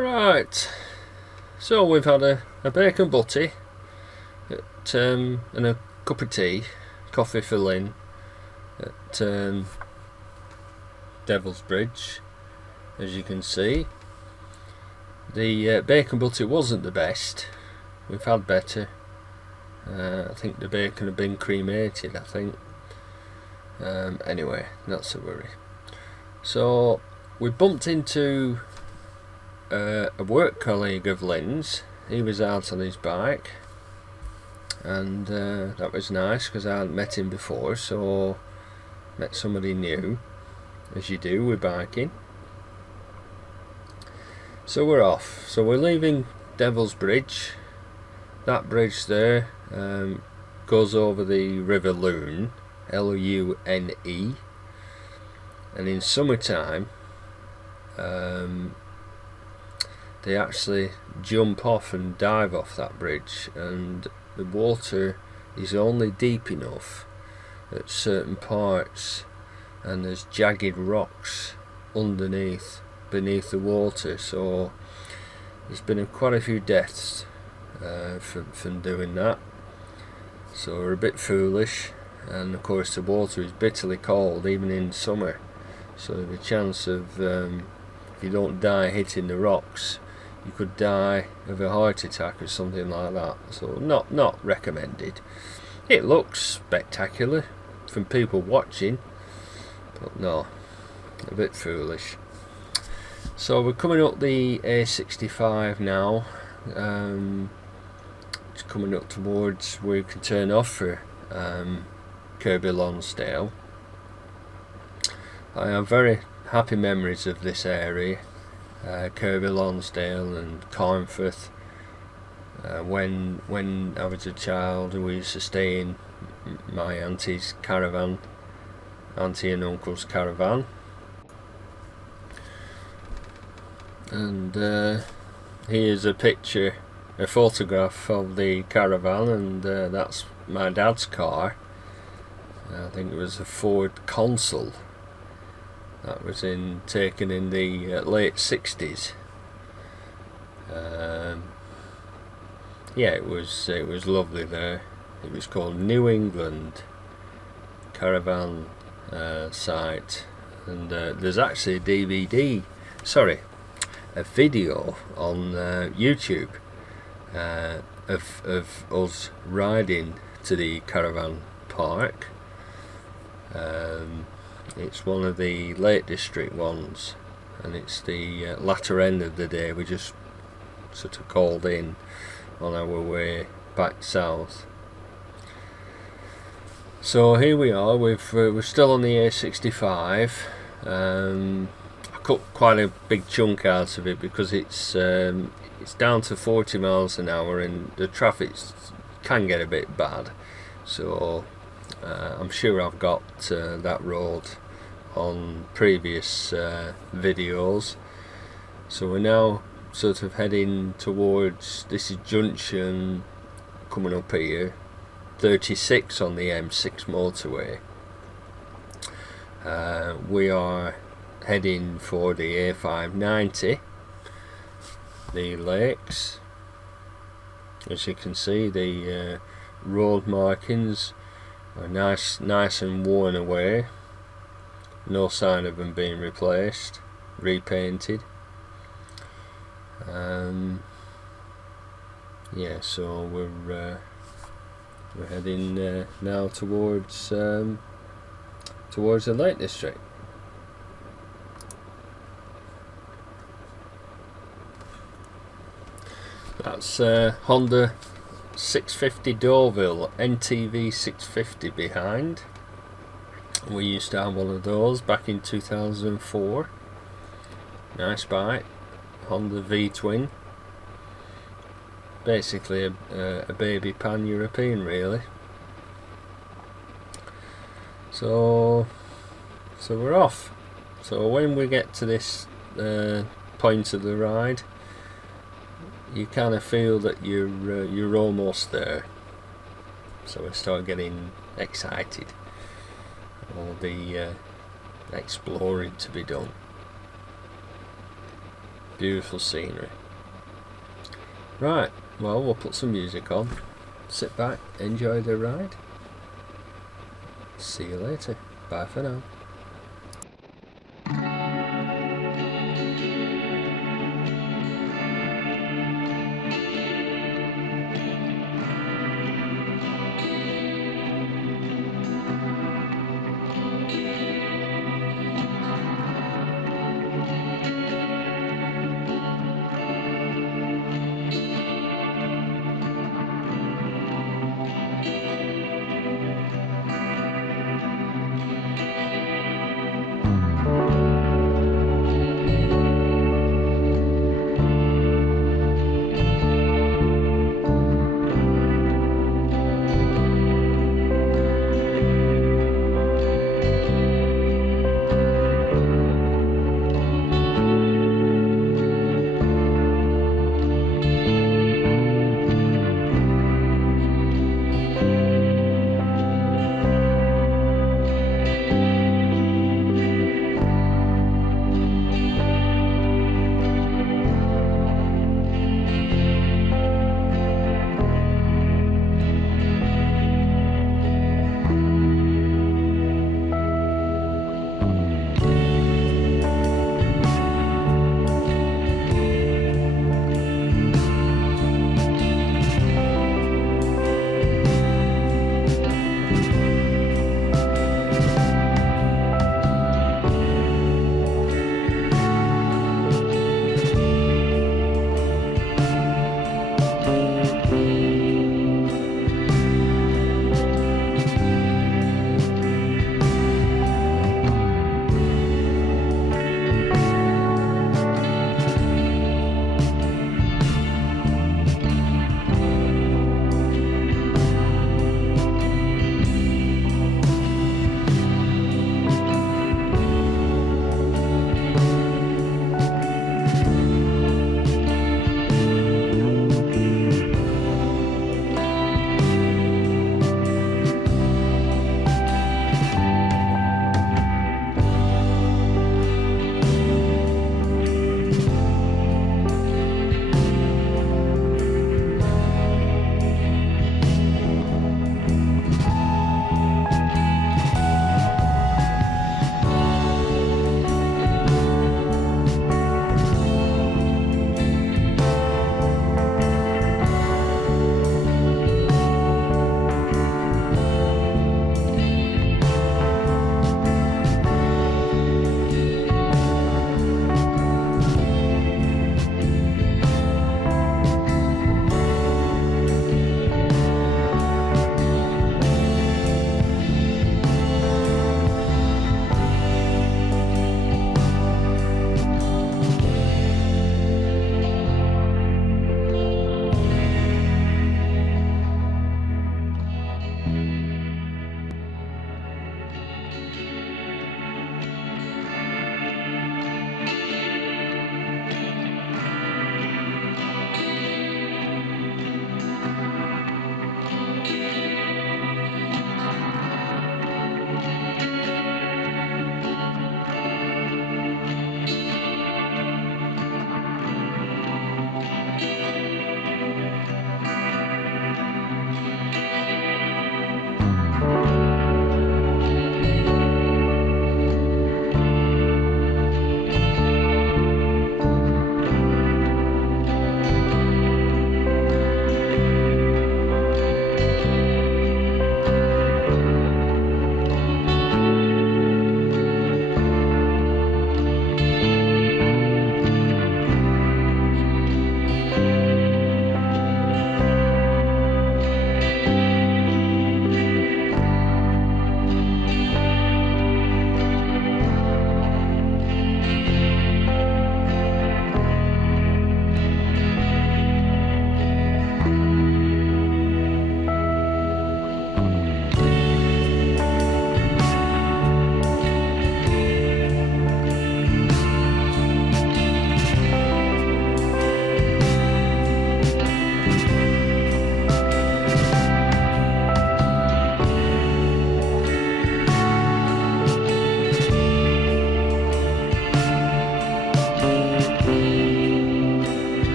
Right, so we've had a bacon butty and a cup of tea, coffee for Lynn at Devil's Bridge. As you can see, the bacon butty wasn't the best. We've had better. I think the bacon had been cremated, I think. Anyway, not to worry. So we bumped into a work colleague of Lynn's. He was out on his bike, and that was nice because I hadn't met him before, so met somebody new, as you do with biking. So we're off. So we're leaving Devil's Bridge. That bridge there goes over the River Lune, Lune, and in summertime they actually jump off and dive off that bridge, and the water is only deep enough at certain parts, and there's jagged rocks beneath the water, so there's been quite a few deaths from doing that. So we're a bit foolish, and of course the water is bitterly cold even in summer, so the chance of if you don't die hitting the rocks, you could die of a heart attack or something like that. So not recommended. It looks spectacular from people watching, but no, a bit foolish. So we're coming up the A65 now. It's coming up towards where you can turn off for Kirby Lonsdale. I have very happy memories of this area, Kirby Lonsdale and Carnforth. When I was a child, we used to stay in my auntie's caravan, auntie and uncle's caravan, and here's a photograph of the caravan, and that's my dad's car. I think it was a Ford Consul. That was taken in the late 60s. Yeah, it was lovely there. It was called New England Caravan Site, and there's actually a video on YouTube of us riding to the caravan park. It's one of the Lake District ones, and it's the latter end of the day. We just sort of called in on our way back south. So here we are. We're still on the A65. I cut quite a big chunk out of it because it's down to 40 miles an hour, and the traffic can get a bit bad. So I'm sure I've got that road on previous videos. So we're now sort of heading towards, this is junction coming up here, 36 on the M6 motorway. We are heading for the A590, the lakes. As you can see, the road markings are nice and worn away. No sign of them being replaced, repainted. Yeah, so we're heading now towards the Lake District. That's Honda 650 Deauville NTV 650 behind. We used to have one of those back in 2004. Nice bike, Honda V-twin. Basically a baby pan-European, really. So we're off. So when we get to this point of the ride, you kind of feel that you're almost there. So we start getting excited. All the exploring to be done. Beautiful scenery. Right, well, we'll put some music on, sit back, enjoy the ride. See you later. Bye for now.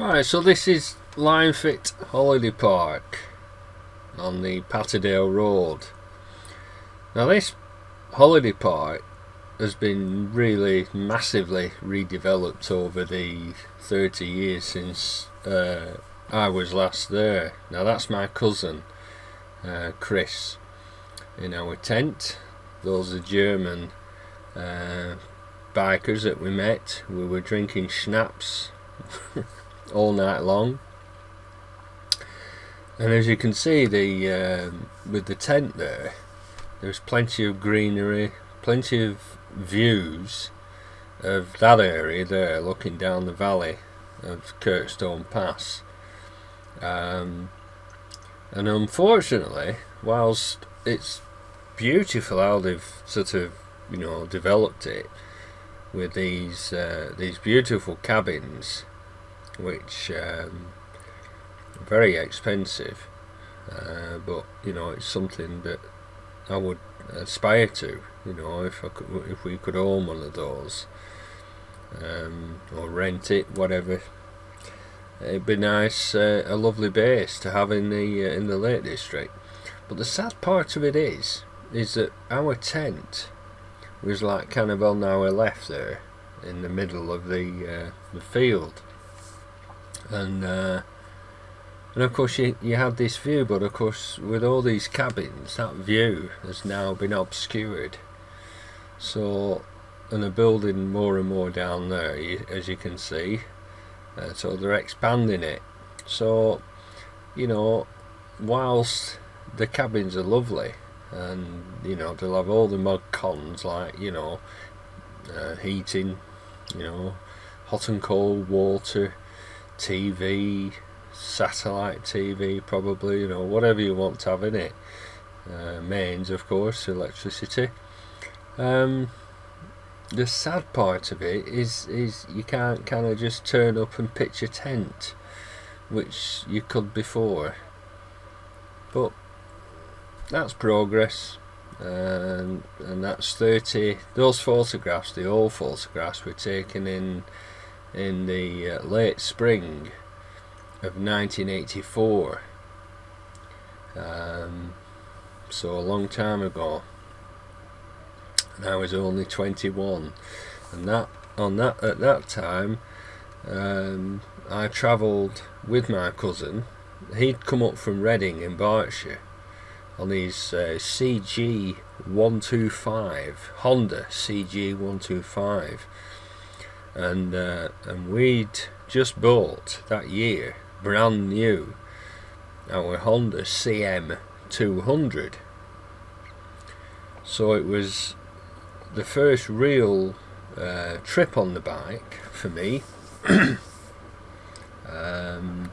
Right, so this is Linefit Holiday Park on the Patterdale Road. Now this holiday park has been really massively redeveloped over the 30 years since I was last there. Now that's my cousin Chris in our tent. Those are German bikers that we met. We were drinking schnapps all night long, and as you can see, with the tent there's plenty of greenery, plenty of views of that area there, looking down the valley of Kirkstone Pass. And unfortunately, whilst it's beautiful how they've sort of developed it with these beautiful cabins, which are very expensive, but it's something that I would aspire to. If we could own one of those, or rent it, whatever, it'd be nice, a lovely base to have in the Lake District. But the sad part of it is that our tent was like kind of on our left there, in the middle of the field, and of course you had this view, but of course with all these cabins, that view has now been obscured. So, and they're building more and more down there, as you can see. So they're expanding it. So, whilst the cabins are lovely, and they'll have all the mod cons like heating, hot and cold water, TV, satellite TV probably, whatever you want to have in it, mains of course, electricity. The sad part of it is you can't kind of just turn up and pitch a tent, which you could before. But that's progress, and that's 30. Those photographs, the old photographs, were taken in the late spring of 1984. So a long time ago. And I was only 21, and at that time, I travelled with my cousin. He'd come up from Reading in Berkshire on his CG 125, Honda CG 125, and we'd just bought that year, brand new, our Honda CM 200. So it was the first real trip on the bike for me. And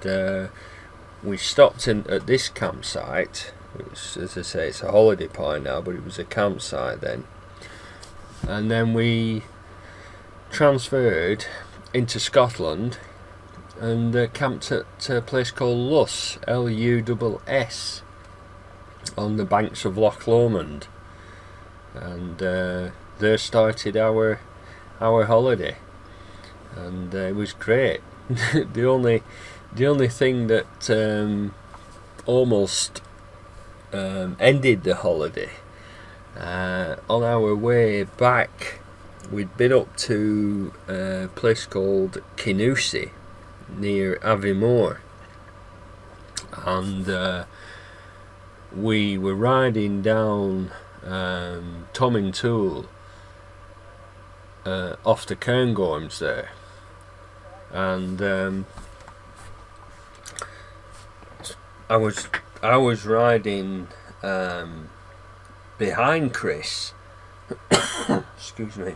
we stopped at this campsite, which, as I say, it's a holiday park now, but it was a campsite then. And then we transferred into Scotland and camped at a place called Luss, Luss, on the banks of Loch Lomond. And there started our holiday, and it was great. the only thing that almost ended the holiday, on our way back, we'd been up to a place called Kinnousie near Aviemore, and we were riding down Tomintoul off the Cairngorms there, and I was riding behind Chris. Excuse me.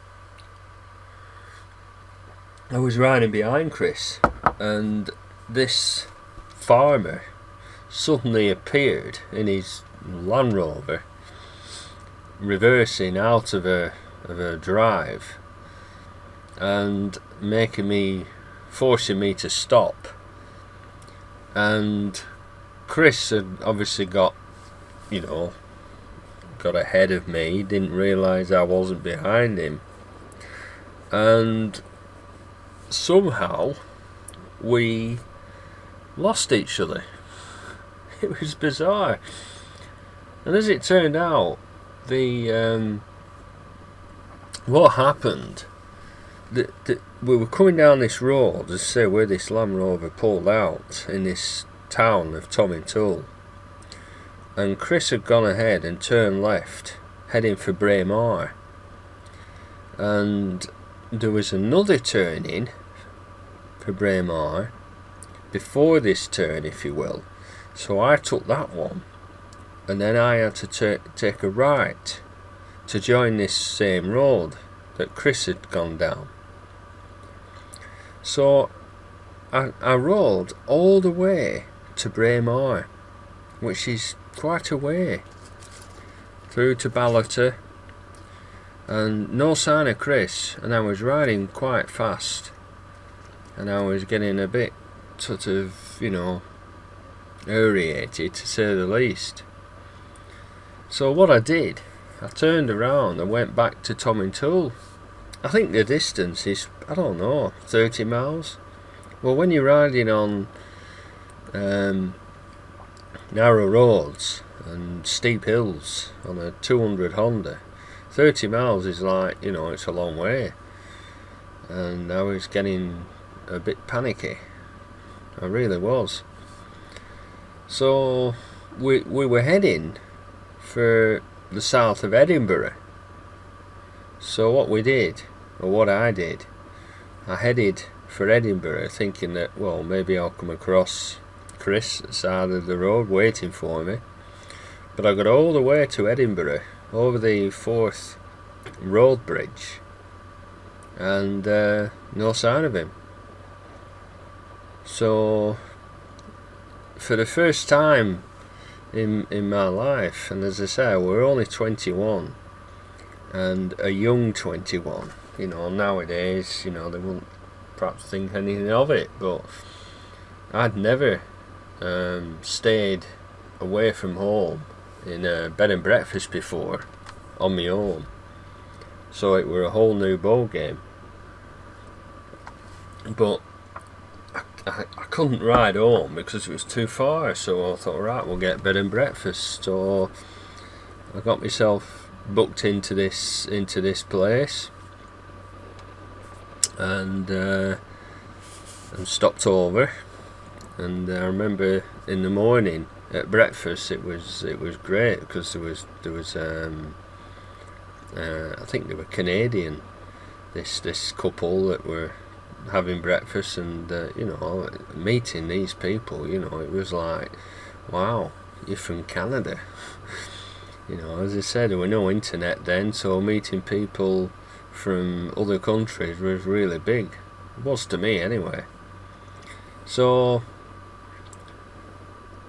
I was riding behind Chris, and this farmer suddenly appeared in his Land Rover, reversing out of a drive and forcing me to stop. And Chris had obviously got ahead of me, didn't realise I wasn't behind him, and somehow we lost each other. It was bizarre. And as it turned out, what happened, we were coming down this road, as I say, where this Land Rover pulled out in this town of Tomintoul, and Chris had gone ahead and turned left, heading for Braemar, and there was another turning for Braemar before this turn, if you will. So I took that one, and then I had to take a right to join this same road that Chris had gone down. So I rode all the way to Braemar, which is quite a way, through to Ballater, and no sign of Chris, and I was riding quite fast, and I was getting a bit sort of, irritated, to say the least. So what I did, I turned around and went back to Tomintoul. I think the distance is, 30 miles. Well, when you're riding on narrow roads and steep hills on a 200 Honda, 30 miles is like, it's a long way. And I was getting a bit panicky. I really was. So we were heading for the south of Edinburgh. So what I did, I headed for Edinburgh, thinking that, well, maybe I'll come across Chris at the side of the road waiting for me. But I got all the way to Edinburgh, over the Forth Road Bridge, and no sign of him. So for the first time in my life, and as I say, we're only 21, and a young 21, nowadays, they wouldn't perhaps think anything of it, but I'd never stayed away from home in a bed and breakfast before on my own, so it were a whole new ball game. But I couldn't ride home because it was too far, so I thought, right, we'll get bed and breakfast. So I got myself booked into this place, and stopped over. And I remember in the morning at breakfast, it was great, because there was I think they were Canadian, this couple that were having breakfast, and meeting these people, it was like, wow, you're from Canada. As I said, there were no internet then, so meeting people from other countries was really big. It was to me anyway. So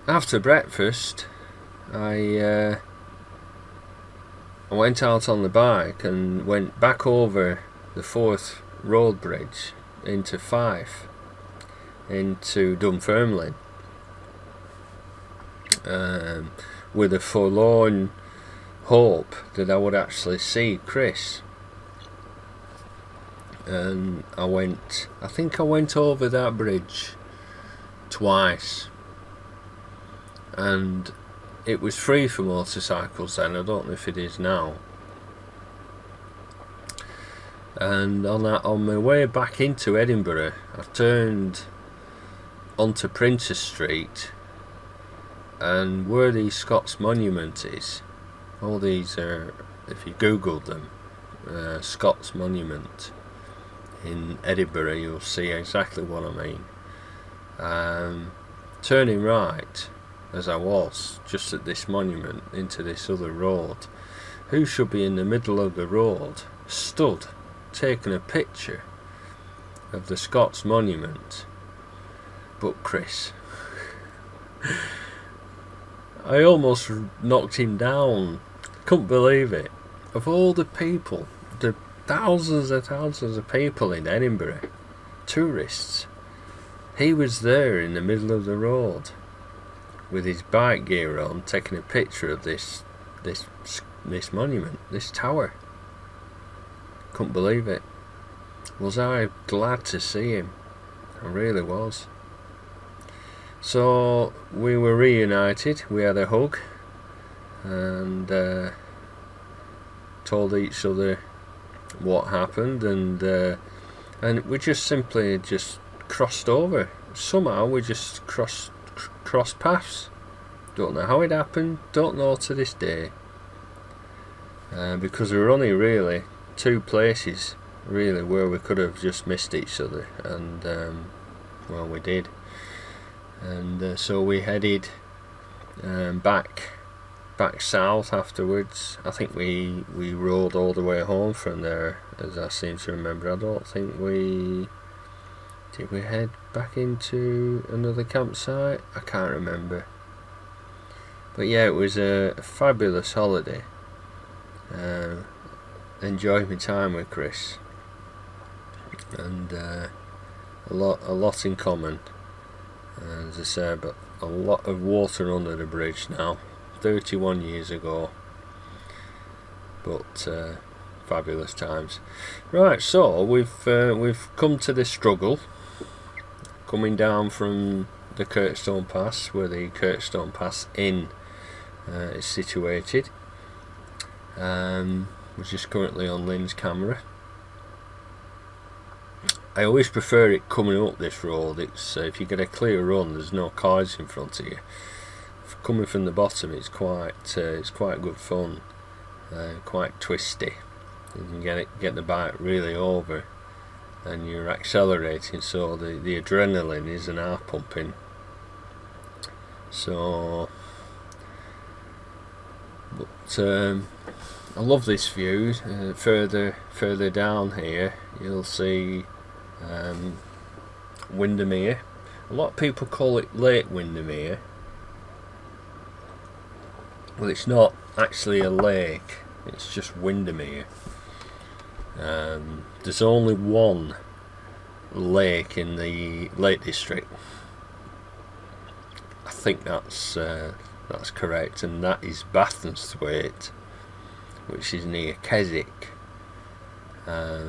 after breakfast, I went out on the bike and went back over the Forth Road Bridge into Fife, into Dunfermline, with a forlorn hope that I would actually see Chris. And I think I went over that bridge twice, and it was free for motorcycles then. I don't know if it is now. And on my way back into Edinburgh, I turned onto Princes Street, and where the Scots Monument is, all these are, if you googled them, Scots Monument in Edinburgh, you'll see exactly what I mean. Turning right, as I was, just at this monument, into this other road, who should be in the middle of the road, stood, taking a picture of the Scots Monument, but Chris. I almost knocked him down. Couldn't believe it. Of all the people, the thousands of people in Edinburgh, tourists, he was there in the middle of the road with his bike gear on, taking a picture of this monument, this tower. Couldn't believe it. Was I glad to see him? I really was. So we were reunited, we had a hug, and told each other what happened, and we just simply just crossed over. Somehow we just crossed paths. Don't know how it happened, don't know to this day, because there were only really two places really where we could have just missed each other, and well, we did. And so we headed back south afterwards. I think we rode all the way home from there, as I seem to remember. I don't think did we head back into another campsite? I can't remember. But yeah, it was a fabulous holiday. Enjoyed my time with Chris, and a lot in common. As I said, but a lot of water under the bridge now. 31 years ago, but fabulous times. Right, so we've come to this struggle, coming down from the Kirkstone Pass, where the Kirkstone Pass Inn is situated. We're just currently on Lynn's camera. I always prefer it coming up this road. It's if you get a clear run, there's no cars in front of you. Coming from the bottom, it's quite good fun, quite twisty. You can get the bike really over, and you're accelerating, so the adrenaline is an arse pumping. So, but I love this view. Further down here, you'll see Windermere. A lot of people call it Lake Windermere. Well, it's not actually a lake, it's just Windermere. There's only one lake in the Lake District. I think that's correct, and that is Bathurst, which is near Keswick. I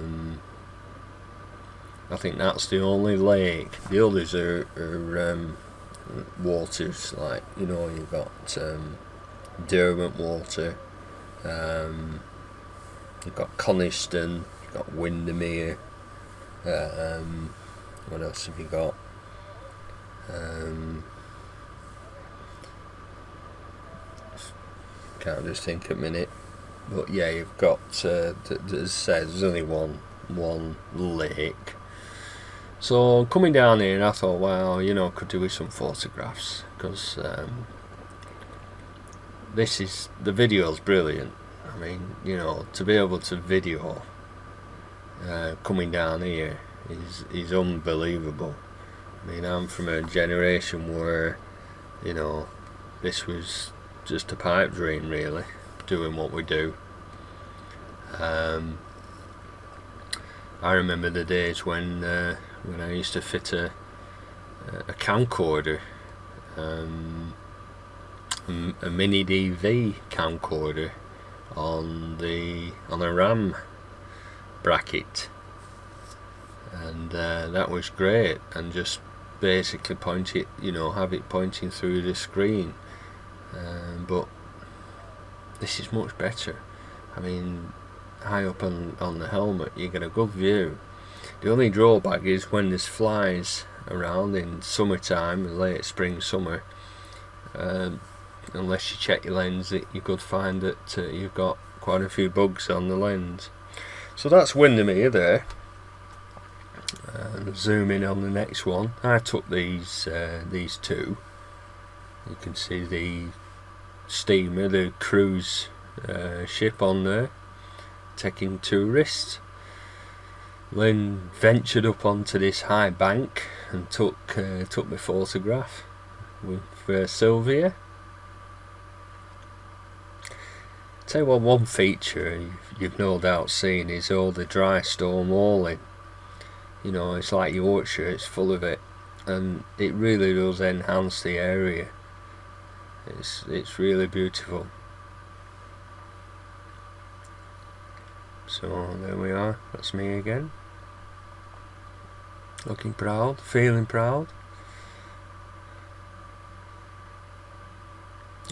think that's the only lake. The others are waters, like, you know, you've got Derwent Water, you've got Coniston, you've got Windermere, what else have you got? Can't just think a minute, but yeah, you've got as I said, there's only one lake. So coming down here, and I thought, well, you know, could do with some photographs, because the video's brilliant. I mean, you know, to be able to video coming down here is unbelievable. I mean, I'm from a generation where, you know, this was just a pipe dream, really, doing what we do. I remember the days when I used to fit a camcorder, a mini DV camcorder on a RAM bracket, and that was great, and just basically point it, you know, have it pointing through the screen. But this is much better. I mean, high up on the helmet, you get a good view. The only drawback is when there's flies around in summertime, late spring, summer. Unless you check your lens, you could find that you've got quite a few bugs on the lens. So that's Windermere there. And zoom in on the next one. I took these two. You can see the steamer, the cruise ship on there, taking tourists. Lynn ventured up onto this high bank and took my photograph with Sylvia. Tell you what, one feature you've no doubt seen is all the dry stone walling. You know, it's like Yorkshire, it's full of it, and it really does enhance the area. It's really beautiful. So there we are, that's me again. looking proud, feeling proud.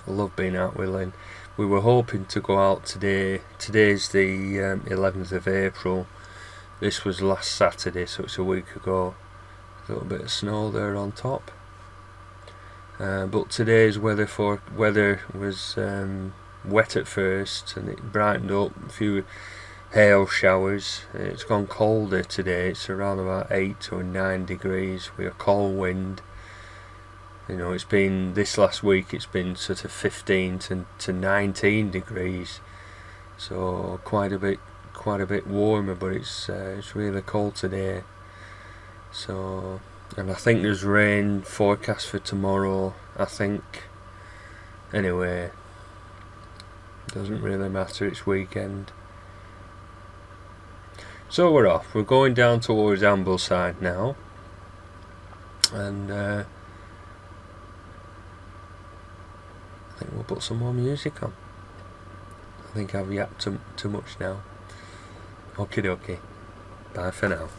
I love being out with Lynn. We were hoping to go out today. Today's the 11th of April. This was last Saturday, so it's a week ago. A little bit of snow there on top. But today's weather was wet at first, and it brightened up. A few hail showers. It's gone colder today. It's around about 8 or 9 degrees with a cold wind. You know, it's been this last week. It's been sort of 15 to 19 degrees, so quite a bit warmer. But it's really cold today. So, and I think there's rain forecast for tomorrow. I think. Anyway, doesn't really matter. It's weekend. So we're off. We're going down towards Ambleside now, and I think we'll put some more music on. I think I've yapped too much now. Okie dokie. Bye for now.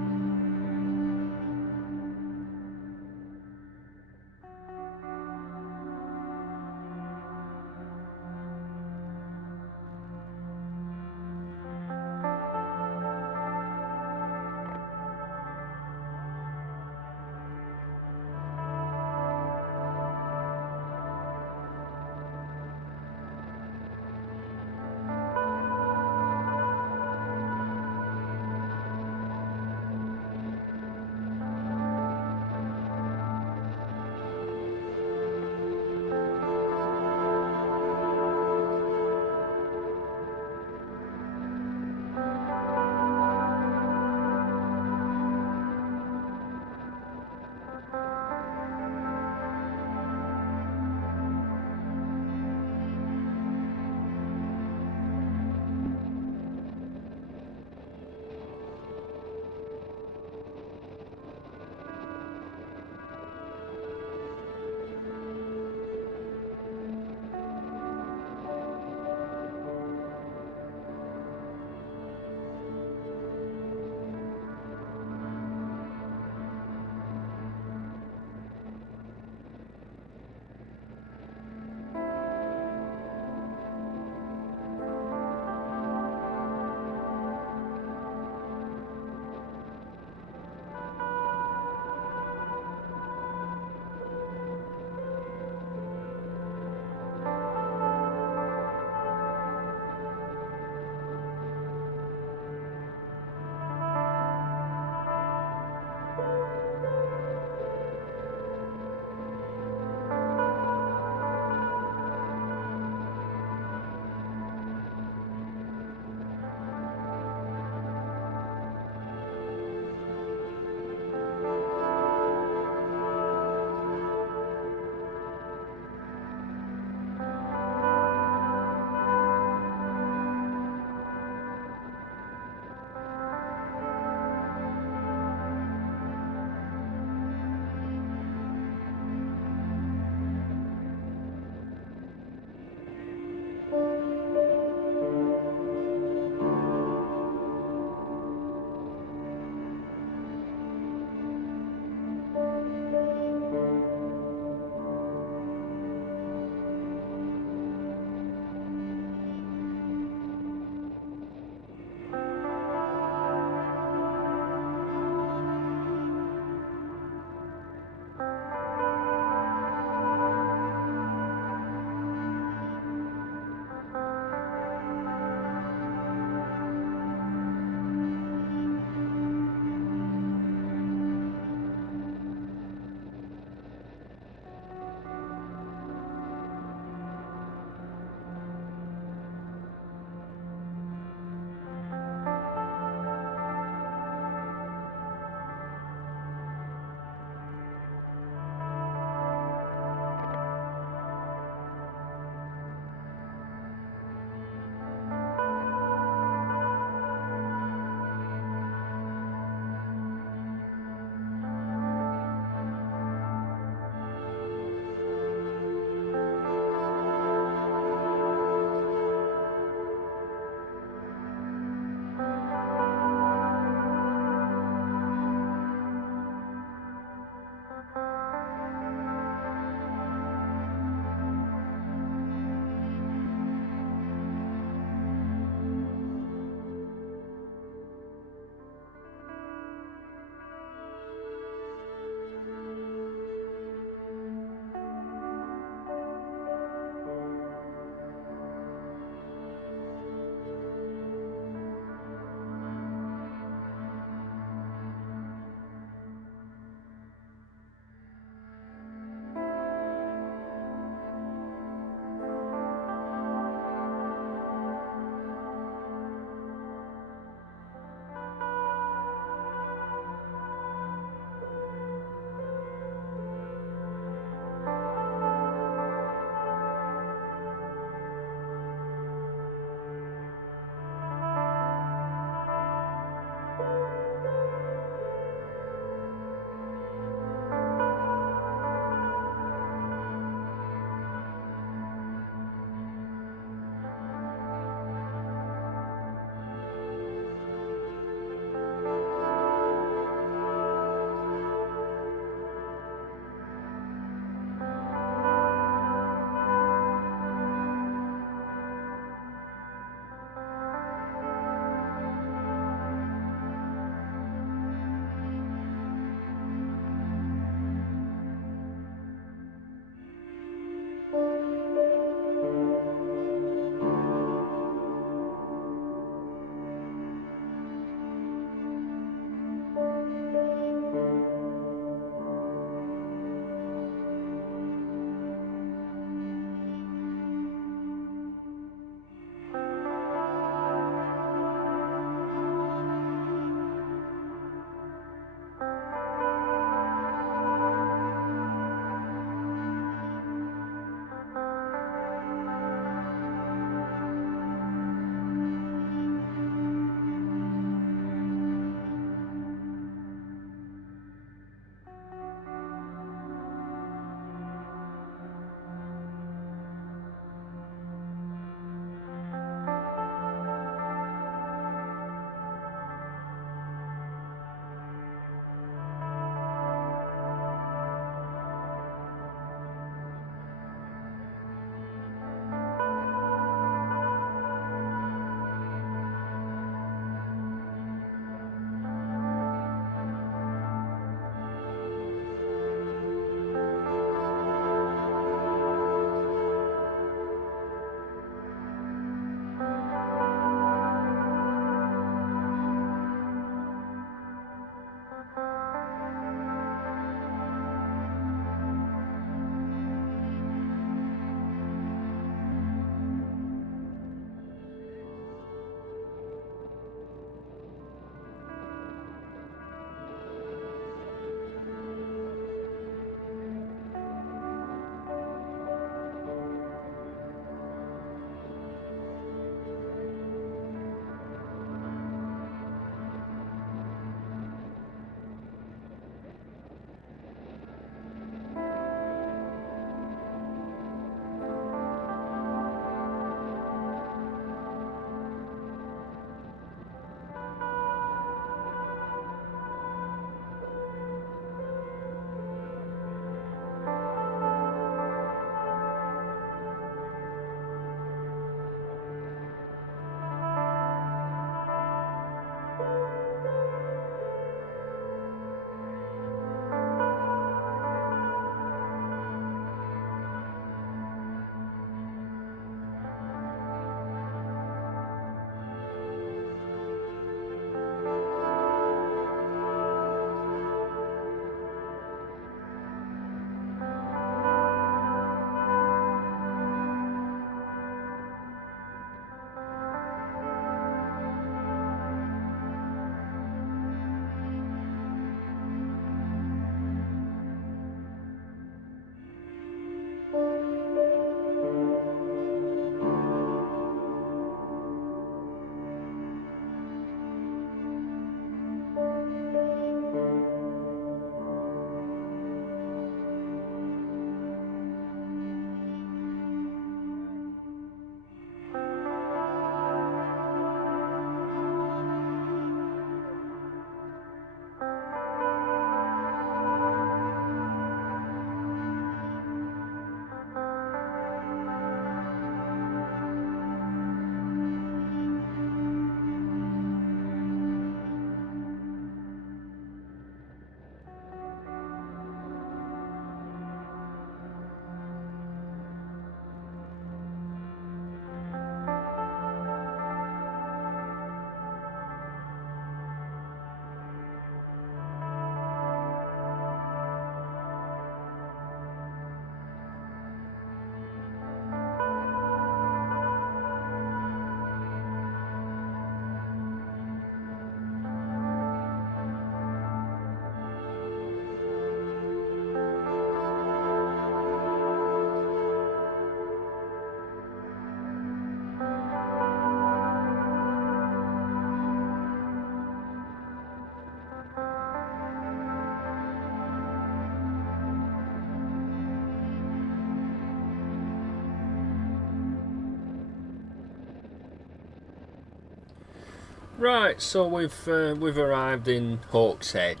Right, so we've arrived in Hawkshead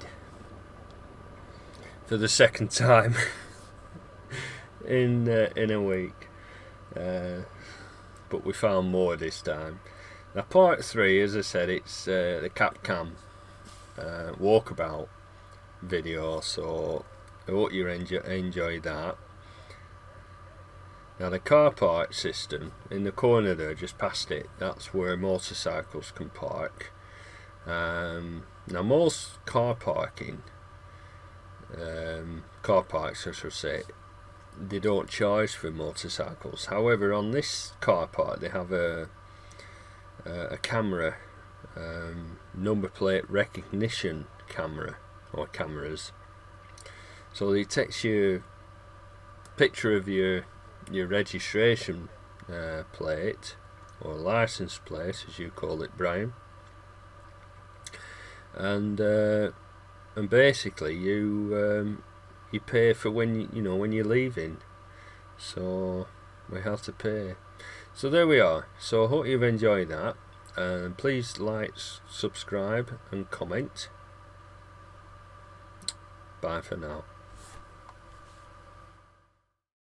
for the second time in a week, but we found more this time. Now, part 3, as I said, it's the Capcom walkabout video, so I hope you enjoy that. Now, the car park system in the corner there, just past it, that's where motorcycles can park. Now, most car parks, I should say, they don't charge for motorcycles. However, on this car park, they have a camera, number plate recognition camera, or cameras. So it takes you a picture of your registration plate, or license plate as you call it, Brian, and basically you pay for when you're leaving, so we have to pay. So there we are. So I hope you've enjoyed that, and please like, subscribe and comment. Bye for now.